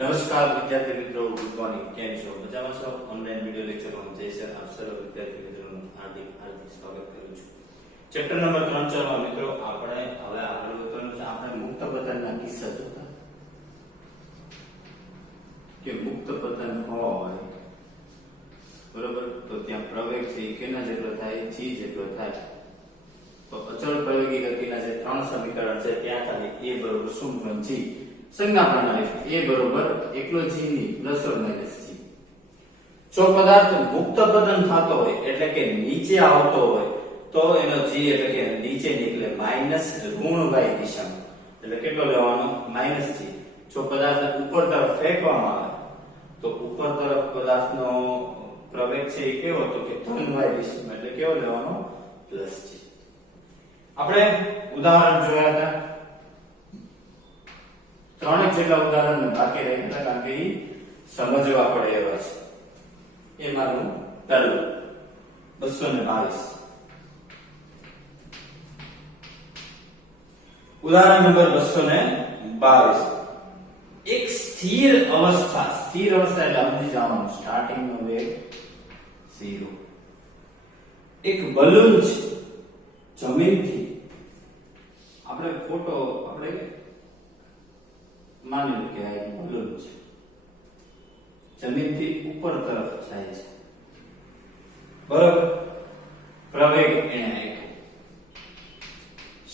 નમસ્કાર વિદ્યાર્થી મિત્રો, ગુડ મોર્નિંગ. કેમ છો? મજામાં છો? ઓનલાઈન વિડિયો લેક્ચરમાં જય સર આપ સર્વ વિદ્યાર્થી મિત્રોનું હાર્દિક સ્વાગત કરું છું. ચેપ્ટર નંબર 3 ચાલવા મિત્રો આપણે હવે આગળ વધવાનું છે. આપણે મુક્ત પતનના કિસ્સા જોતા કે મુક્ત પતન હોય બરોબર, તો ત્યાં પ્રવેગ છે એ કેના જેટલો થાય? g જેટલો થાય. તો અચળ પ્રવેગી ગતિના જે ત્રણ સમીકરણ છે ત્યાં ખાલી a બરોબર શું પણ g સંજ્ઞા પ્રણાલી a બરોબર એકલો g ની પ્લસ ઓર માઈનસ g. જો પદાર્થ મુક્ત પતન થતો હોય એટલે કે નીચે આવતો હોય તો એનો g એટલે કે નીચે નીકળે માઈનસ ઋણ y દિશામાં, એટલે કેટલો લેવાનો? Minus g. જો પદાર્થ ઉપર તરફ ફેંકવામાં આવે તો ઉપર તરફ પદાર્થનો પ્રવેગ છે એ કેવો? તો કે ધન y દિશામાં, એટલે કેવો લેવાનો? Plus g. આપણે ઉદાહરણ જોયા હતા, ત્રણેક જેટલા ઉદાહરણ બાકી રહ્યા હતા કારણ કે સમજવા પડે એવા છે. એમાંનું પહેલું 222 ઉદાહરણ નંબર 222. એક સ્થિર અવસ્થા એટલે સમજી જવાનું સ્ટાર્ટિંગ નો વેગ 0. એક બલૂન છે જમીનથી, આપણે ફોટો માની લો કે આ એક બલૂન છે, જમીનથી ઉપર તરફ જાય છે બરાબર. પ્રવેગ એને આપ્યો,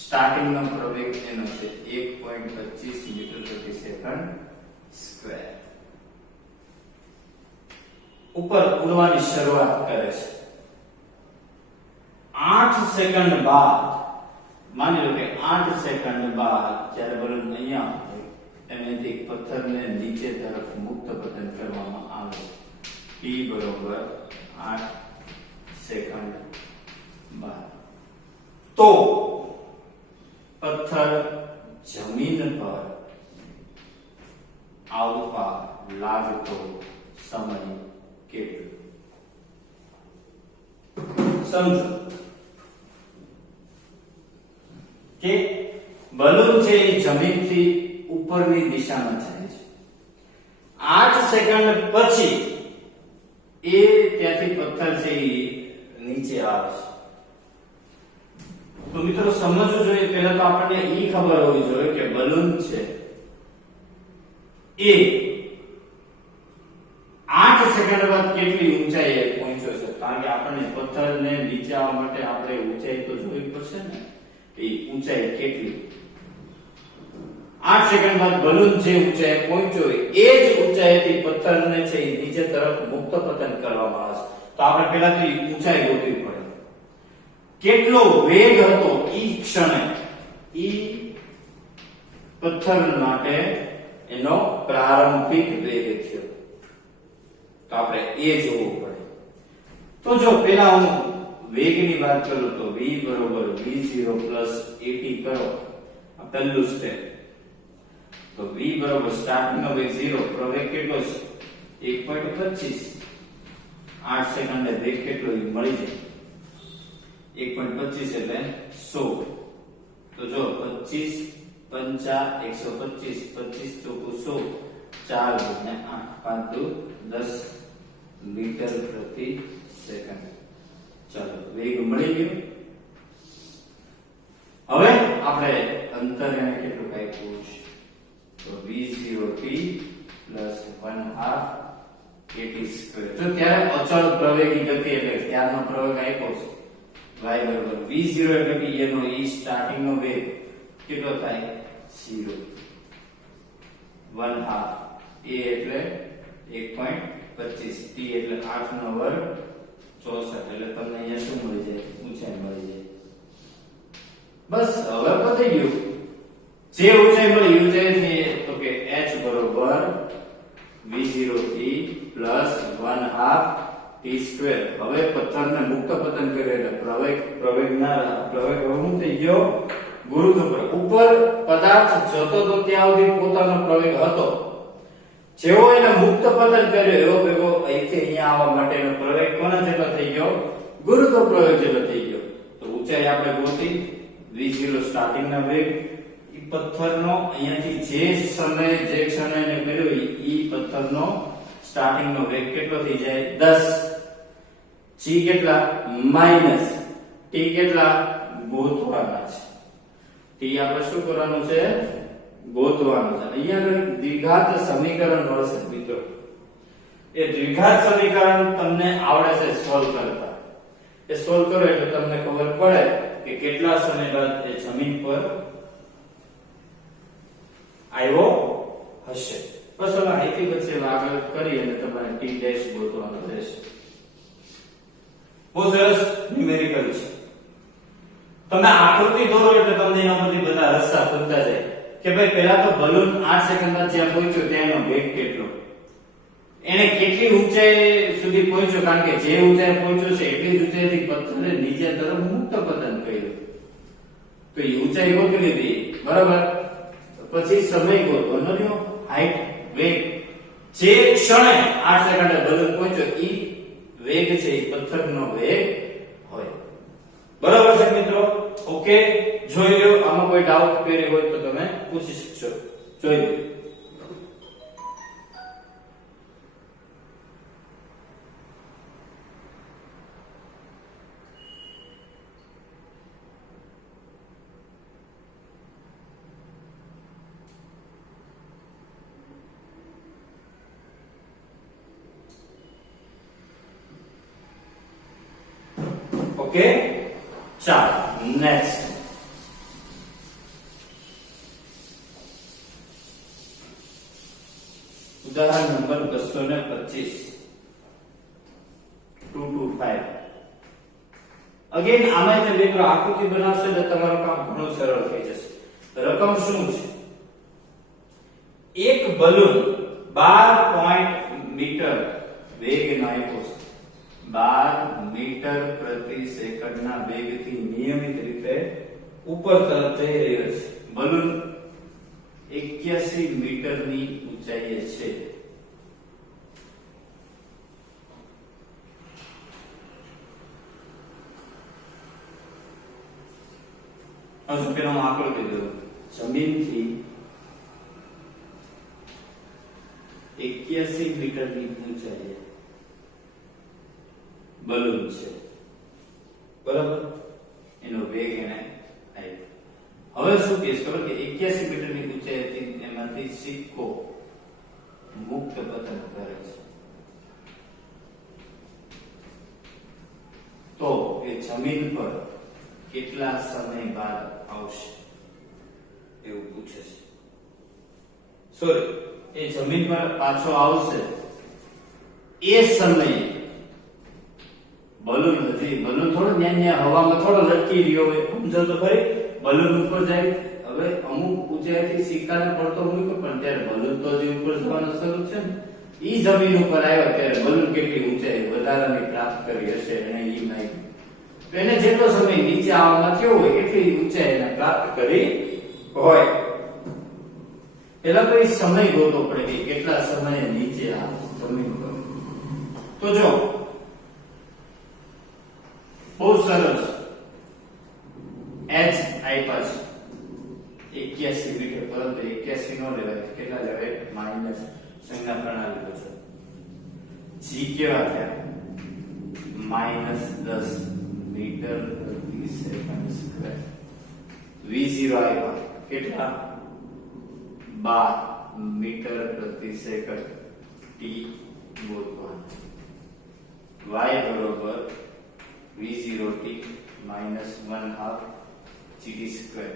સ્ટાર્ટિંગ નો પ્રવેગ એનો છે 1.25 મીટર પ્રતિ સેકન્ડ સ્ક્વેર. ઉપર ઉડવાની શરૂઆત કરે છે. 8 સેકન્ડ બાદ, માની લો કે 8 સેકન્ડ બાદ જ્યારે બલૂન અહીંયા એનાથી પથ્થરને નીચે તરફ મુક્ત પતન કરવામાં આવે t બરોબર 8 સેકન્ડ બાદ, તો પથ્થર જમીન પર આવવા લાગતો સમય કેટલો? સમજો કે બલૂન છે એ જમીનથી ઉપરની દિશામાં જાય છે. 8 સેકન્ડ પછી એ ત્યાંથી પથ્થર છે એ નીચે આવે છે. તો મિત્રો સમજવું જોઈએ, પહેલા તો આપણને ઈ ખબર હોવી જોઈએ કે બલૂન છે એ 8 સેકન્ડ બાદ કેટલી ઊંચાઈએ પહોંચ્યો છે. કારણ કે આપણને પથ્થરને નીચે આવવા માટે આપણે ઊંચાઈ તો જોવી પડશે ને, કે ઊંચાઈ કેટલી. 8 સેકન્ડ બાદ બલૂન જે ઊંચાઈએ પહોંચ્યો હોય એ જ ઊંચાઈથી પથ્થરને છે એ નીચે તરફ મુક્ત પતન કરવામાં આવે છે. તો આપણે પહેલા તો ઊંચાઈ ગોતવી પડે. કેટલો વેગ હતો ઈ ક્ષણે, ઈ પથ્થર માટે એનો પ્રારંભિક વેગ થયો, તો આપણે એ જોવું પડે. તો જો પહેલા હું વેગની વાત કરું તો v બરોબર v0 at કરો, આ પહેલું સ્ટેપ. તો v બરોબર સ્ટાર્ટિંગ નો વેગ 0, પ્રવેગ કેટલો છે 1.25, 8 સેકન્ડે વેગ કેટલો મળી જાય 1.25 એટલે 100. તો જો 25 5 125, 25 ચોકુ 100, 4 ગુણ્યા 8, 5 10 મીટર પ્રતિ સેકન્ડ. ચાલો વેગ મળી ગયો. હવે આપણે અંતર એને કેટલું આપ્યું છે? તો v0t plus 1/2 at square. જો ત્યારે અચળ પ્રવેગી ગતિ એટલે ત્યારનો પ્રવેગ આપ્યો છે y બરાબર v0 એટલે કે એનો સ્ટાર્ટિંગ નો વેગ કેટલો થાય? 0. 1/2 a એટલે 1.25, t એટલે 8 નો વર્ગ 64, એટલે તમને અહીંયા શું મળી જાય? ઊંચાઈ મળી જાય. બસ હવે પતી ગયું. જે ઊંચાઈ મળી ઊંચાઈ તો કે h બરોબર v0t plus 1/2 t square. હવે પથ્થરને મુક્ત પતન કર્યો એટલે પ્રવેગ શું થઈ ગયો? ગુરુત્વ પ્રવેગ. ઉપર પદાર્થ જતો તો ત્યાં સુધી પોતાનો પ્રવેગ હતો, જેવો એને મુક્ત પતન કર્યો એવો ભેગો અહીંથી અહીંયા આવવા માટેનો પ્રવેગ કોના જેટલો થઈ ગયો? ગુરુત્વ પ્રવેગ જેટલો થઈ ગયો. તો ઊંચાઈ આપણે ગોતી v0 સ્ટાર્ટિંગ ના વેગ ઈ પથ્થરનો અહીંયાથી જે સમય જે ક્ષણે એને કર્યો ઈ પથ્થરનો સ્ટાર્ટિંગ નો વેગ કેટલો થઈ જાય 10 g કેટલા માઈનસ t કેટલા ગોતવાના છે t આપણે શું કરવાનું છે ગોતવાનું છે અહીંયા આગળ દ્વિઘાત સમીકરણ મળશે મિત્રો એ દ્વિઘાત સમીકરણ તમને આવડે છે સોલ્વ કરતા એ સોલ્વ કરો એટલે તમને ખબર પડે કે કેટલા સમય બાદ એ જમીન પર આવ્યો હશે બસ હવે અહીંથી પછી આગળ કરી અને તમારે t ડેશ ગોતવાનું રહેશે બહુ સરસ ન્યુમેરિકલ છે તમે આકૃતિ દોરો એટલે તમને એના પરથી બધા રસ્તા ખુલતા જાય કે ભાઈ પહેલા તો બલૂન 8 સેકન્ડમાં જ્યાં પહોંચ્યો ત્યાંનો વેગ કેટલો એને કેટલી ઊંચાઈ સુધી પહોંચ્યો કારણ કે જે ઊંચાઈ પહોંચ્યો છે એટલી જ ઊંચાઈથી પથ્થરે નીચે તરફ મુક્ત પતન કર્યું તો એ ઊંચાઈ ગોતી લીધી બરાબર પછી સમય ગોતવાનો રહ્યો હાઈટ વેગ જે ક્ષણે 8 સેકન્ડે બલૂન પહોંચ્યો ઈ વેગ છે એ પથ્થરનો વેગ હોય બરાબર છે મિત્રો ઓકે જોઈ લો આમાં કોઈ ડાઉટ ક્વેરી હોય તો તમે પૂછી શકશો જોઈ લો ओके चार नेक्स्ट उदाहरण नंबर 225 225 अगेन आमा जे મિત્રો આકૃતિ બનાવશે એટલે તમારું કામ ઘણું સરળ થઈ જશે રકમ શું છે એક બલૂન 12 મીટર વેગનો આપ્યો છે 12 મીટર પ્રતિ સેકન્ડના વેગથી નિયમિત રીતે ઉપર તરફ જઈ રહ્યો છે બલૂન 81 મીટરની ઊંચાઈએ છે હવે પેલા હું આકૃતિ દઉં જમીનથી 81 મીટરની ઊંચાઈએ બલૂન છે બરાબર એનો વેગ એને આપ્યો હવે શું કેસ કરો કે 81 મીટરની ઊંચાઈ હતી એમાંથી સિક્કો મુક્ત પતન કરે છે તો એ જમીન પર કેટલા સમય બાદ આવશે એવું પૂછે છે સોરી એ જમીન પર પાછો આવશે એ સમયે બલૂન થોડો ન્યા હવામાં થોડો લટકી રહ્યો હોય સમજો તો ખરી બલૂન ઉપર જાય હવે અમુક ઊંચાઈથી સિક્કાને પડતો મૂક્યો પણ ત્યારે બલૂન તો જે ઉપર જવાનું શરૂ છે ને ઈ જમીન ઉપર આવ્યો ત્યારે બલૂન કેટલી ઊંચાઈ વધારાની પ્રાપ્ત કરી હશે એને ઈ માહિતી તો એને જેટલો સમય નીચે આવવામાં થયો હોય એટલી ઊંચાઈ એને પ્રાપ્ત કરી હોય પેલા તો એ સમય ગોતવો પડે કે કેટલા સમયે નીચે આ જમીન પર તો જો બહુ સરસ h આઈપાસ 81 મીટર પરંતુ 81 નો લેવાય કેટલા લેવાય માઈનસ સંજ્ઞા પ્રણાલી છે g કેવા થયા -10 મીટર પ્રતિ સેકન્ડ સ્ક્વેર v0 આવ્યા કેટલા 12 મીટર પ્રતિ સેકન્ડ t ગોતવાનું y બરોબર v0t -1/2 gt સ્ક્વેર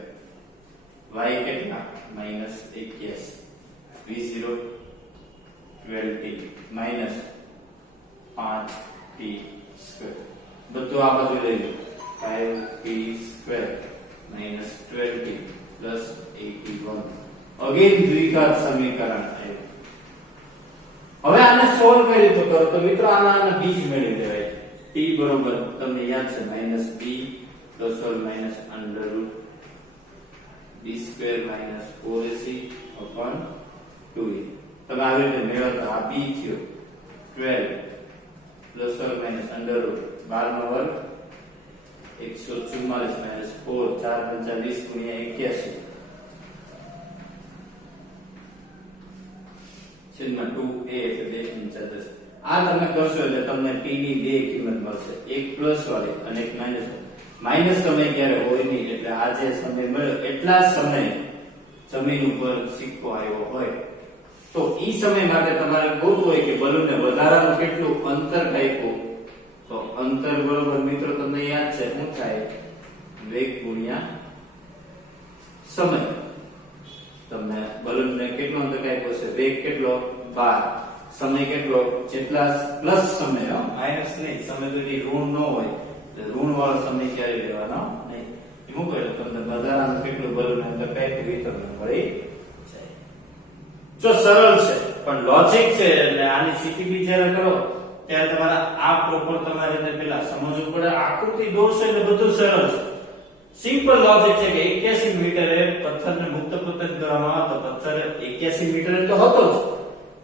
y કેટલા -81 v0 12t -5t સ્ક્વેર બધું આ બાજુ લઈ લો 5t સ્ક્વેર -12t +81 અગેન દ્વિઘાત સમીકરણ આવ્યું હવે આને સોલ્વ કઈ રીતે કરો તો મિત્રો આના બીજ મેળવી દેવાય t બરોબર તમને યાદ છે -b +or -√b² -4ac/2a તમે આવી રીતે મેળવતા આ b થયો 12 +or -√12 નો વર્ગ 144 -4 4 × 20 × 81 છેદમાં 2a એટલે 2 × 10. આ તમે કરશો એટલે તમને t ની બે કિંમત મળશે, એક પ્લસ વાળી અને એક માઈનસ વાળી. માઈનસ સમય ક્યારે હોય નહીં, એટલે આ જે સમય મળ્યો એટલા સમય જમીન ઉપર સિક્કો આવ્યો હોય તો ઈ સમય માટે તમારે ગોતવું હોય કે બલૂનને વધારાનું કેટલું અંતર કાપ્યું. તો અંતર બરોબર મિત્રો તમને યાદ છે શું થાય, વેગ ગુણ્યા સમય. તમને બલૂનને કેટલું અંતર કાપ્યું છે, વેગ કેટલો 12, સમય કેટલો, જેટલા પ્લસ સમય, માઈનસ નહીં, સમય તો ઋણ ન હોય એટલે ઋણ વાળો સમય ક્યારે લેવાનો નહીં. શું કહે તમને વધારાનું કેટલું બલૂન અંતર કાપ્યું એ તમને મળી જાય. જો સરળ છે પણ લોજિક છે એટલે આની સીટીપી જ્યારે કરો ત્યારે તમારે આ પ્રોપર તમારે પેલા સમજવું પડે. આકૃતિ દોરશો એટલે બધું સરળ છે. સિમ્પલ લોજિક છે કે 81 મીટરે પથ્થરને મુક્ત પતન કરવામાં આવે તો પથ્થર 81 મીટરે તો હતો જ,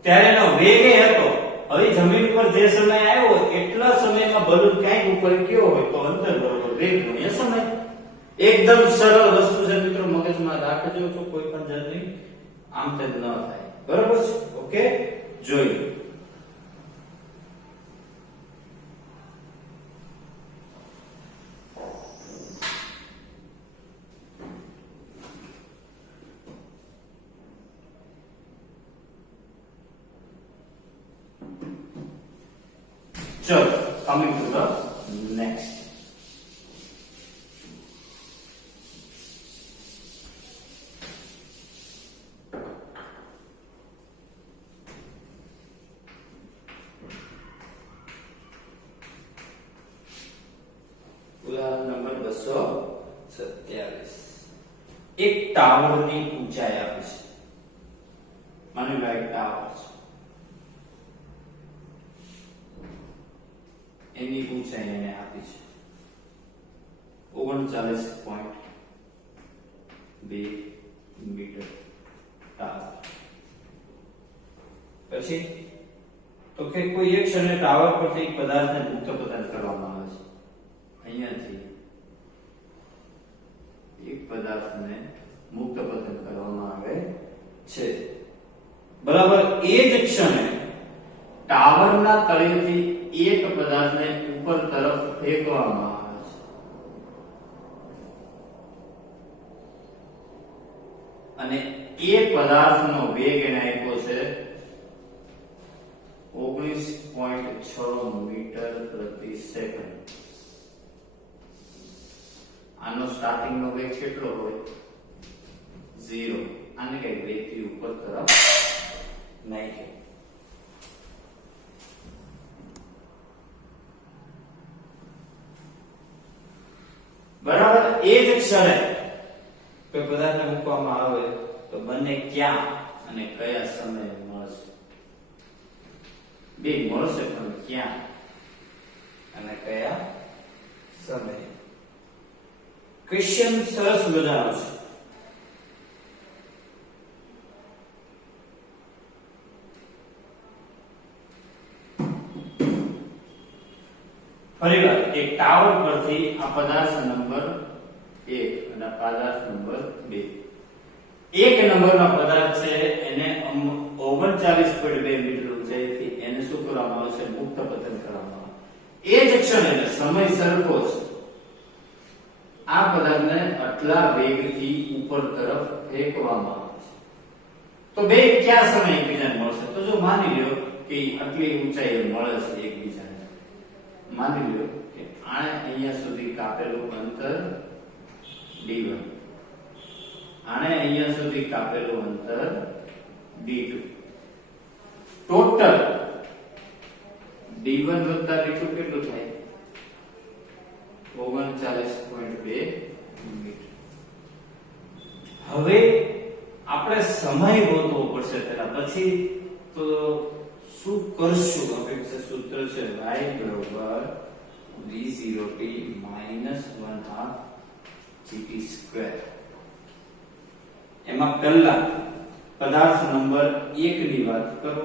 ત્યારે એનો વેગ હતો. હવે જમીન ઉપર જે સમય આવ્યો એટલા સમયમાં બલૂન ક્યાંક ઉપર ગયો હોય તો અંતર બરોબર વેગ ગુણ્યા સમય. એકદમ સરળ વસ્તુ છે મિત્રો, મગજમાં રાખજો. જો કોઈ પણ જાતની આમ તેમ ન થાય. બરોબર છે? ઓકે, જોઈએ. So, coming to the next. उदाहरण नंबर 227. एक टावर ની ઊંચાઈ આપી છે. માની લો એક ટાવર છે, એની ઊંચાઈ એને આપી છે 39.2 મીટર ટાવર. પછી તો કે કોઈ એક ક્ષણે ટાવર પરથી પદાર્થને મુક્ત પતન કરવામાં આવે છે. અહીંયાથી એક પદાર્થને મુક્ત પતન કરવામાં આવે છે. બરાબર એ જ ક્ષણે ટાવરના તળિયેથી એક પદાર્થને ઉપર તરફ ફેંકવામાં આવે છે અને એ પદાર્થનો વેગ એને આપ્યો છે 19.6 મીટર પ્રતિ સેકન્ડ. આનો સ્ટાર્ટિંગ નો વેગ કેટલો હોય 0. આને કઈ વેગથી ઉપર તરફ નાખ્યો. બરાબર એ જ ક્ષણે કોઈ પદાર્થને મૂકવામાં આવે તો બંને ક્યાં અને કયા સમયે મળશે? બે મળશે પણ ક્યાં અને કયા સમયે? ક્વેશ્ચન સરસ મજાનો છે. ફરીવાર એક ટાવર પરથી આ પદાર્થ નંબર 1 અને પદાર્થ નંબર 2. એક નંબરનો પદાર્થ છે એને 39.2 મીટર ઊંચાઈથી એને શું કરવામાં આવશે? મુક્ત પતન કરવામાં આવે. એ જ ક્ષણે સમય સરખો છે. આ પદાર્થને આટલા વેગથી ઉપર તરફ ફેંકવામાં આવે છે. તો બે કયા સમય એકબીજાને મળશે? તો જો માની લ્યો કે આટલી ઊંચાઈએ મળે છે એકબીજાને, માની લ્યો કે આને અહીંયા સુધી કાપેલું અંતર d1, આને અહીંયા સુધી કાપેલું અંતર d2. ટોટલ d1 વત્તા d2 કેટલું થાય? 39.2 મીટર. હવે આપણે સમય ગોતવો પડશે પેલા, પછી તો શું કરશું? આપણે સૂત્ર છે y બરાબર v0t -1/2 gt². એમાં પહેલા પદાર્થ નંબર 1 ની વાત કરો.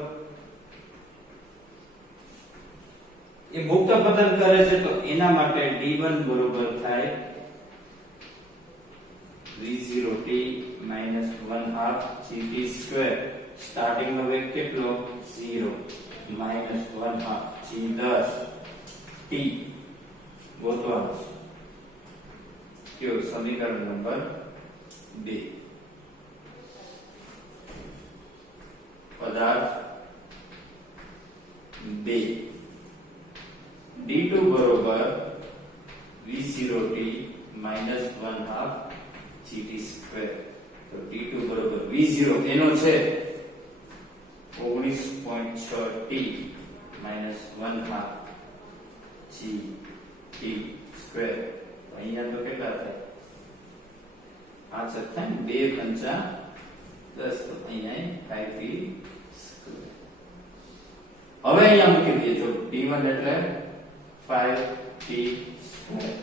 એ મુક્ત પતન કરે છે તો એના માટે d1 બરોબર થાય v0t -1/2 gt². સ્ટાર્ટિંગ નો વેગ કેટલો 0 માઈનસ 1 હાફ g10 t ગોતવાનું છે કયો સમીકરણ નંબર 2 પદાર્થ 2 d2 બરોબર v0t minus 1 half gt square તો d2 બરોબર v0 એનો છે 19.6 t minus 1 half gt square અહીંયા તો કેટલા થાય 5 થાય 2 પંચા 10 તો અહીંયા 5t square હવે અહીંયા મૂકી દઈએ જો d1 એટલે 5t square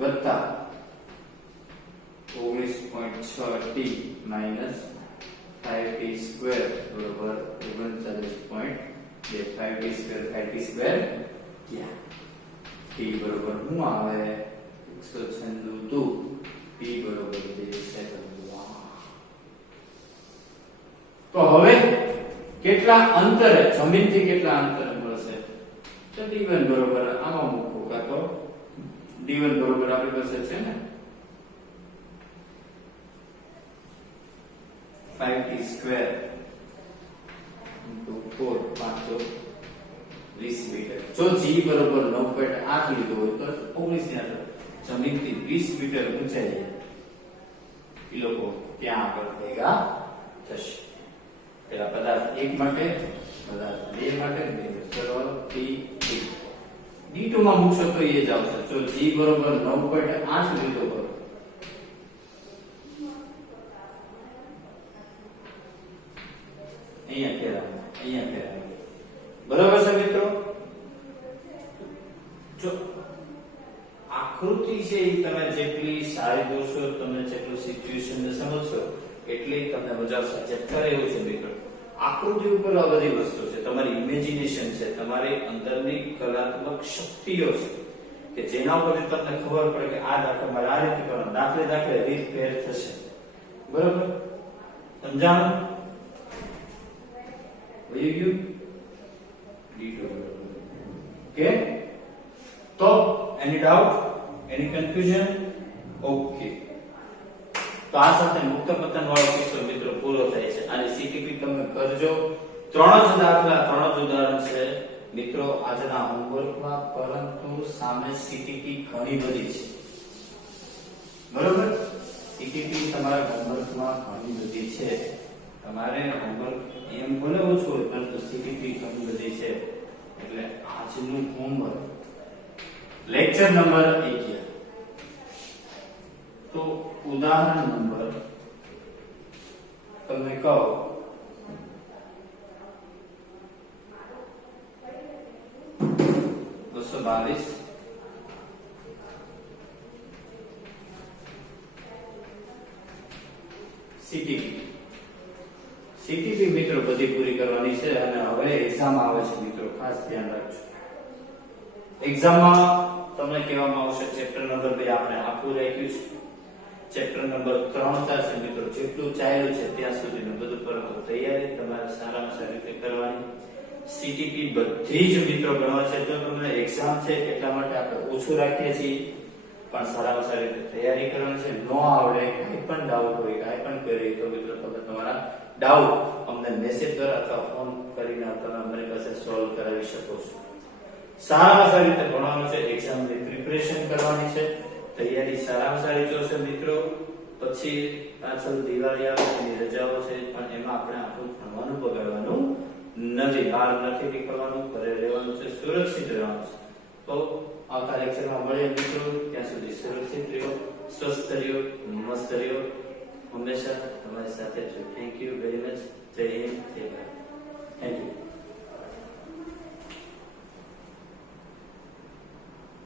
વત્તા 19.6t minus 5t square બરોબર 39.2 5t square 5t square ક્યાં t બરોબર શું આવે 196 t બરોબર 2 સેકન્ડ તો હવે કેટલા અંતરે જમીનથી કેટલા અંતરે મળશે તો d1 બરોબર આમાં મૂકો કા તો d1 બરોબર આપણી પાસે છે ને 5t square into 4 5 20 મીટર જો g બરોબર 9.8 લીધો હોય તો 19 ની જમીનથી 20 મીટર ઊંચાઈએ એ લોકો ત્યાં આગળ ભેગા થશે પેલા પદાર્થ 1 માટે પદાર્થ 2 માટે ચલો t d2 માં મૂકશો તો એ જ આવશે જો g બરોબર 9.8 લીધો હોય અહીંયા ફેરવો બરાબર છે મિત્રો જો આકૃતિ છે એ તમે જેટલી સારી દોરશો તમે જેટલું સિચ્યુએશન ને સમજશો એટલી તમને મજા આવશે ચેપ્ટર એવું છે મિત્રો આકૃતિ ઉપર આ બધી વસ્તુ છે તમારી ઇમેજિનેશન છે તમારી અંદરની કલાત્મક શક્તિઓ છે કે જેના ઉપરથી તમને ખબર પડે કે આ દાખલા મારે આ રીતે કરવાનો દાખલે રીત ફેર થશે બરાબર સમજાણું વયું ગયું d2 ઓકે તો એની ડાઉટ એની કન્ફ્યુઝન ઓકે તો આ સાથે મુક્ત પતન વાળો કિસ્સો મિત્રો પૂરો થાય છે અને સીટીપી તમે કરજો ત્રણ જ દાખલા ત્રણ જ ઉદાહરણ છે મિત્રો આજના હોમવર્કમાં પરંતુ સામે સીટીપી ઘણી બધી છે બરોબર સીટીપી તમારા હોમવર્કમાં ઘણી બધી છે તમારે હોમવર્ક એમ ભલે ઓછું હોય પરંતુ સીટીપી ઘણી બધી છે એટલે આજનું હોમવર્ક લેક્ચર નંબર 11 તો ઉદાહરણ નંબર તમને કહો સીટીપી મિત્રો બધી પૂરી કરવાની છે અને હવે એક્ઝામ આવે છે મિત્રો ખાસ ધ્યાન રાખજો એક્ઝામમાં તમને કહેવામાં આવશે ચેપ્ટર નંબર 2 આપણે આખું રાખ્યું છે ચેપ્ટર નંબર 3 થશે મિત્રો જેટલું ચાલ્યું છે ત્યાં સુધીનું બધું પરંતુ તૈયારી તમારે સારામાં સારી રીતે કરવાની સીટીપી બધી જ મિત્રો ગણવા છે જો તમને એક્ઝામ છે એટલા માટે આપણે ઓછું રાખીએ છીએ પણ સારામાં સારી રીતે તૈયારી કરવાની છે નો આવડે કંઈ પણ ડાઉટ હોય કંઈ પણ કરી તો મિત્રો તમે તમારા ડાઉટ અમને મેસેજ દ્વારા અથવા ફોન કરીને તમે અમારી પાસે સોલ્વ કરાવી શકો છો સારામાં સારી રીતે ભણવાનું છે એક્ઝામની પ્રિપરેશન કરવાની છે તૈયારી સારામાં સારી જોશે મિત્રો પછી પાછળ દિવાળી આવે એની રજાઓ છે પણ એમાં આપણે આપણું ભણવાનું બગાડવાનું નથી બહાર નથી નીકળવાનું ઘરે રહેવાનું છે સુરક્ષિત રહેવાનું છે તો આવતા લેક્ચરમાં મળીએ મિત્રો ત્યાં સુધી સુરક્ષિત રહ્યો સ્વસ્થ રહ્યો મસ્ત રહ્યો હંમેશા તમારી સાથે છું થેન્ક યુ વેરી મચ જય હિન્દ જય ભારત થેન્ક યુ